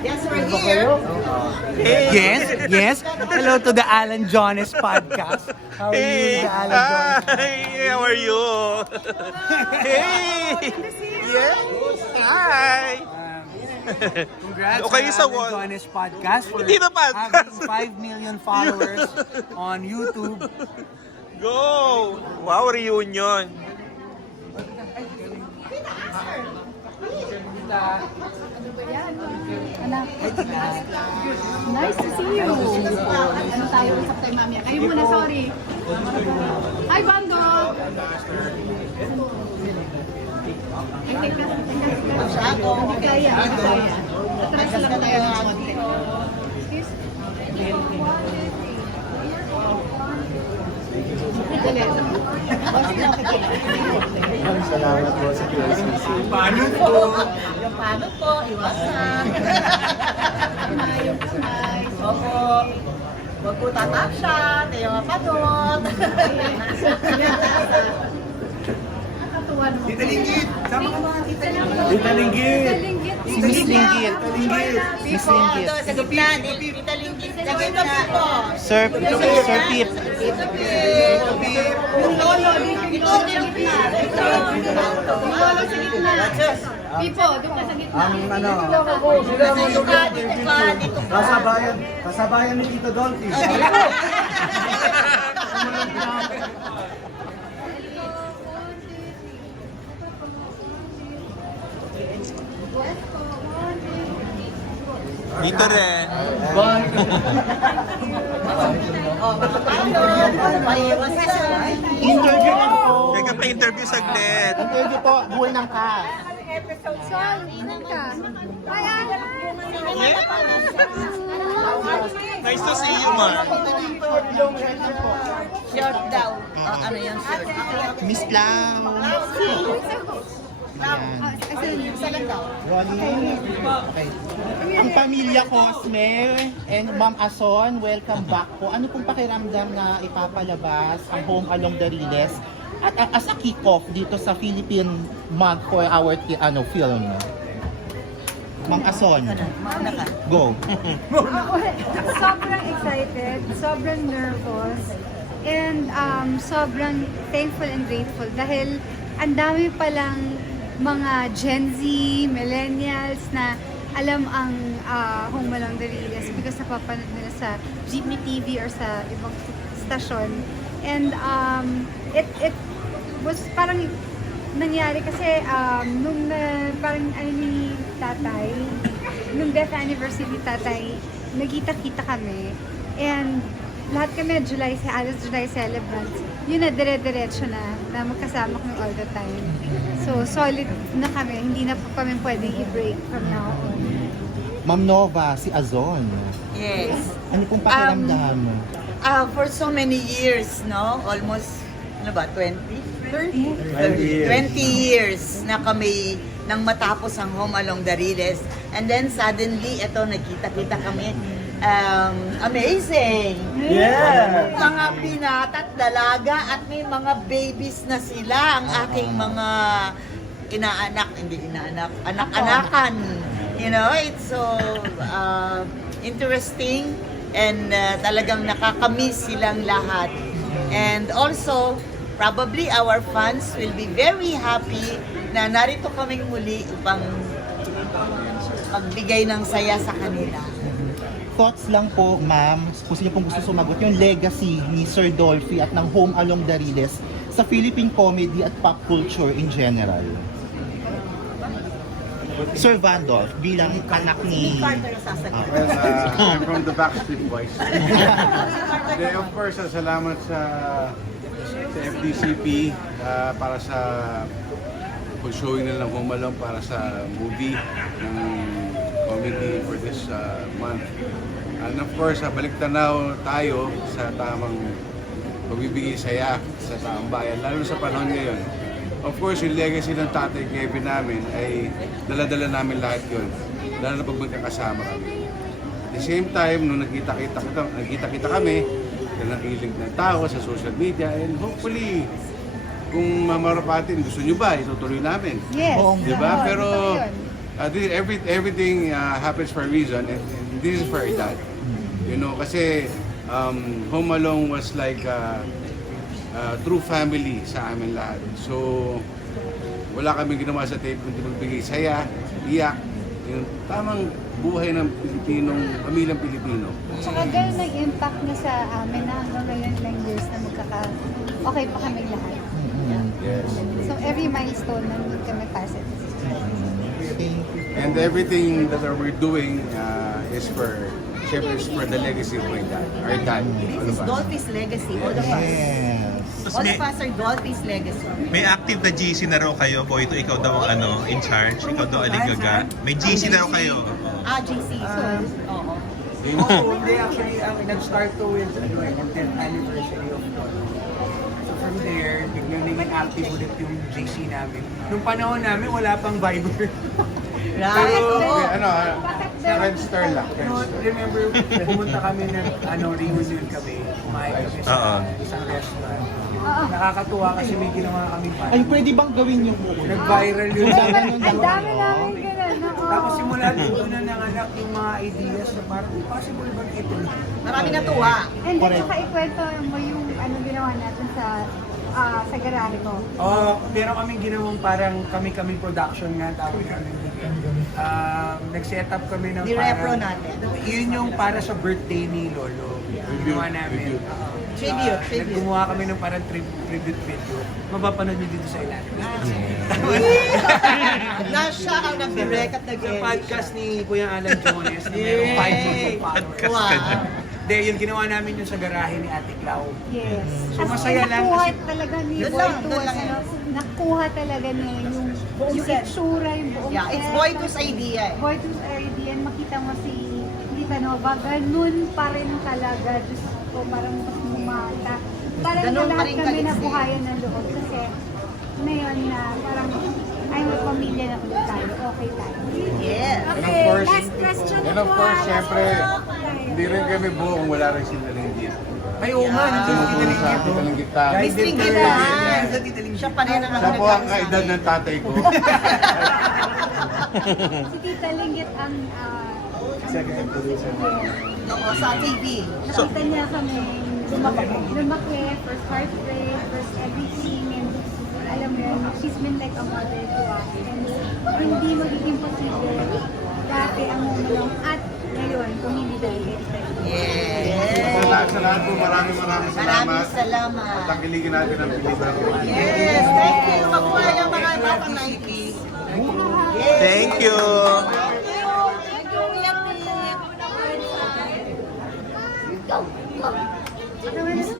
Yes, we're here. Yes. Hello to the Alan Jones podcast. How are you, the Alan Jones? Hi, how are you? Hey! Yes! Hi! Congrats Okay, sa sa Alan wall. Jones podcast for Hindi na podcast. having 5 million followers on YouTube. Go! Wow, reunion. Anak. Nice to see you. Ano tayo, usap tayo mamaya. Kayo muna, sorry. Hi, Bando! Ay, teka. Hindi kaya. Atras lang tayo ng konti. Dali. Salamat po sa PSCC. Paano to? Yung paano po, iwasan. Yung kamay. Opo. Huwag po tatasyan, yung panot. Nakatuwa naman. Tita Linggit! Sama ka mga Tita Tita Linggit! Linggit. Si Miss Linggit! Miss Pipo, Linggit! ito, sa gitna. Dito linggit. Sa gitna po. Sir Pip! Ito, Pip. Yung lolo, dito sa gitna. Yung lolo sa gitna. Pipo, doon ka sa gitna. Ang ano, Dito ka, dito ka, dito ka. kasabayan ni Tito Dolphy. Dito rin. Oh, mga panot, maiwasan. Interview din po. Teka pa interview saglit. Interview po, buhay ng cast. Nice to see you, ma. Short daw. Ano yung short? Miss Clown. Isa lang daw. Ronnie. Okay. Ang pamilya Cosme and Ma'am Ason, welcome back po. Ano pong pakiramdam na ipapalabas ang Home Along the Riles at as a kick-off dito sa Philippine Month for our film? Ma'am Ason, go. Sobrang excited, sobrang nervous, and sobrang thankful and grateful dahil ang dami palang mga Gen Z, millennials na alam ang Home Along the Riles because napapanood nila sa Jeepney TV or sa ibang stasyon. And it was parang nangyari kasi nung parang ano ni tatay, nung death anniversary ni tatay, nagkita-kita kami. And lahat kami July celebrants. Yun na, dire-diretso na magkasama kami all the time. So, solid na kami. Hindi na pa kami pwedeng i-break from now on. Ma'am Nova, si Azon. Yes. Ano pong pakiramdam? For so many years, no? Almost, ano ba, 20? 20 20 years na kami nang matapos ang Home Along the Riles. And then suddenly, eto, nagkita-kita kami. Amazing! Yeah! Mga binata at dalaga at may mga babies na sila. Ang aking mga anak-anakan. You know, it's so interesting and talagang nakakamiss silang lahat. And also, probably our fans will be very happy na narito kaming muli upang magbigay ng saya sa kanila. Thoughts lang po, ma'am, kung sino pong gusto sumagot, yung legacy ni Sir Dolphy at ng Home Along the Riles sa Philippine comedy at pop culture in general. Sir Vandolph, bilang anak ni... I'm from the Backstreet Boys. Of course, salamat sa FDCP para sa pag-showing nila ng Home Along para sa movie ng comedy for this month. And of course, balik tanaw tayo sa tamang pagbibigay saya sa taong bayan, lalo sa panahon ngayon. Of course, yung legacy ng tatay Kevin namin ay dala-dala namin lahat yun, lalo na pag magkakasama kami. At the same time, nung nagkita-kita kami, nakikinig ng tao sa social media, and hopefully, kung mamarapatin, gusto nyo ba, itutuloy namin. Yes. Oo, Di ba? Oo, Pero gusto ko yun. everything happens for a reason, and this is for our dad. You know, kasi Home Alone was like true family sa amin lahat. So, wala kaming ginawa sa tape kundi magbigay saya, iyak, yung tamang buhay ng pamilyang Pilipino. Tsaka ganun nag-impact na sa amin na hanggang ngayon lang years na okay pa kami lahat. Yes. So every milestone nandun kami passes. And everything that we're doing is for, syempre, is for the legacy of my dad, our dad. This is Dolphy's legacy. All of us. Tapos All of us are Dolphy's legacy. may active na GC na raw kayo, Boy. Ito ikaw daw ang in charge. Ikaw daw aligaga. May GC na raw kayo. GC. Oo. Oo, hindi actually, nag-start to with the 10th anniversary of Don. So from there, biglang naging active ulit yung JC namin. Nung panahon namin, wala pang Viber. Right? Oo. Friendster lang. No, remember, pumunta kami ng reunion kami. Kumain kami sa isang restaurant. Nakakatuwa kasi may ginawa kami pa. Ay, pwede bang gawin yung muna? Nag-viral yun. Ang dami namin ganun. Tapos simula dito na nanganak yung mga ideas na parang possible ba na ito? Marami natuwa. And then, saka ikwento mo yung ginawa natin sa garahe ko. Meron kaming ginawang parang kami-kami production nga tawag namin. Nag-set up kami ng Di-repro natin. Yun yung para sa birthday ni Lolo. Ginawa namin. Tribute. Gumawa kami ng parang tribute video. Mapapanood nyo dito sa ilalim. Na siya ang nag-direct at Sa nag-edit. podcast ni Kuya Alan Jones na mayroong 5 million followers. Wow. Hindi, yung ginawa namin yung sa garahe ni Ate Clau. Yes. So, masaya lang Nakuha kasi- talaga ni Doon Boy lang, doon Tuwas, lang. nakuha talaga niya yung itsura, yung buong Yeah, it's set. Boy To's idea. Boy To's idea. And makita mo si Lita Nova, ganun pa rin talaga. Diyos ko, parang mas bumata. Parang Ganun na pa lahat rin kami ka-excited. nabuhayan ng loob. Kasi ngayon na parang ay may pamilya na ulit tayo. Okay tayo. Yes. And of course, last question and of course, syempre, hindi rin kami buo kung wala rin sila rin dito. Ay, oo nga. Tumutulong sa akin ng kita. Guys, Missing Guys, kita. guys, Siya pa rin ang Siya po ang nag-guide sa kaedad akin. ng tatay ko. Si Tita Linggit ang Oo, sa TV. nakita niya kami lumaki, first heartbreak, first everything, and alam mo yun, she's been like a mother to us. And hindi magiging posible dati ang Home at ngayon, kung hindi dahil kay Tita Linggit. Yes. Sa lahat po, maraming salamat. Maraming salamat. At tangkiligin natin ang pelikula ko. Yes, thank you. Mabuhay ang mga batang 90s. Yes. Thank you!